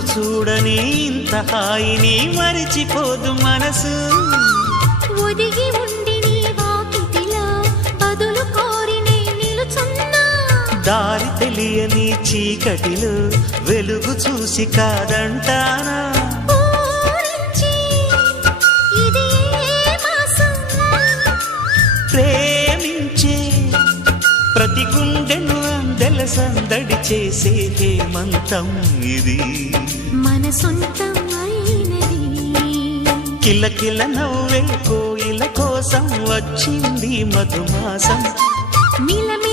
రోజు చూడని ఇంత హాయిని మరిచిపోదు మనసు. ఒదిగి ఉండి నీ వాకిటిలో బదులు కోరి నే నిలుచున్నా. దారి తెలియని చీకటిలో వెలుగు చూసి కాదంటానా. ఊరించి ఇది ఏ మాసం? ప్రేమించే ప్రతి గుండెను అందెల సందడి చేసే హేమంతం ఇది. మన సొంతం అయినది. కిలకిల నవ్వే కోయిల కోసం వచ్చింది మధుమాసం. మిలమి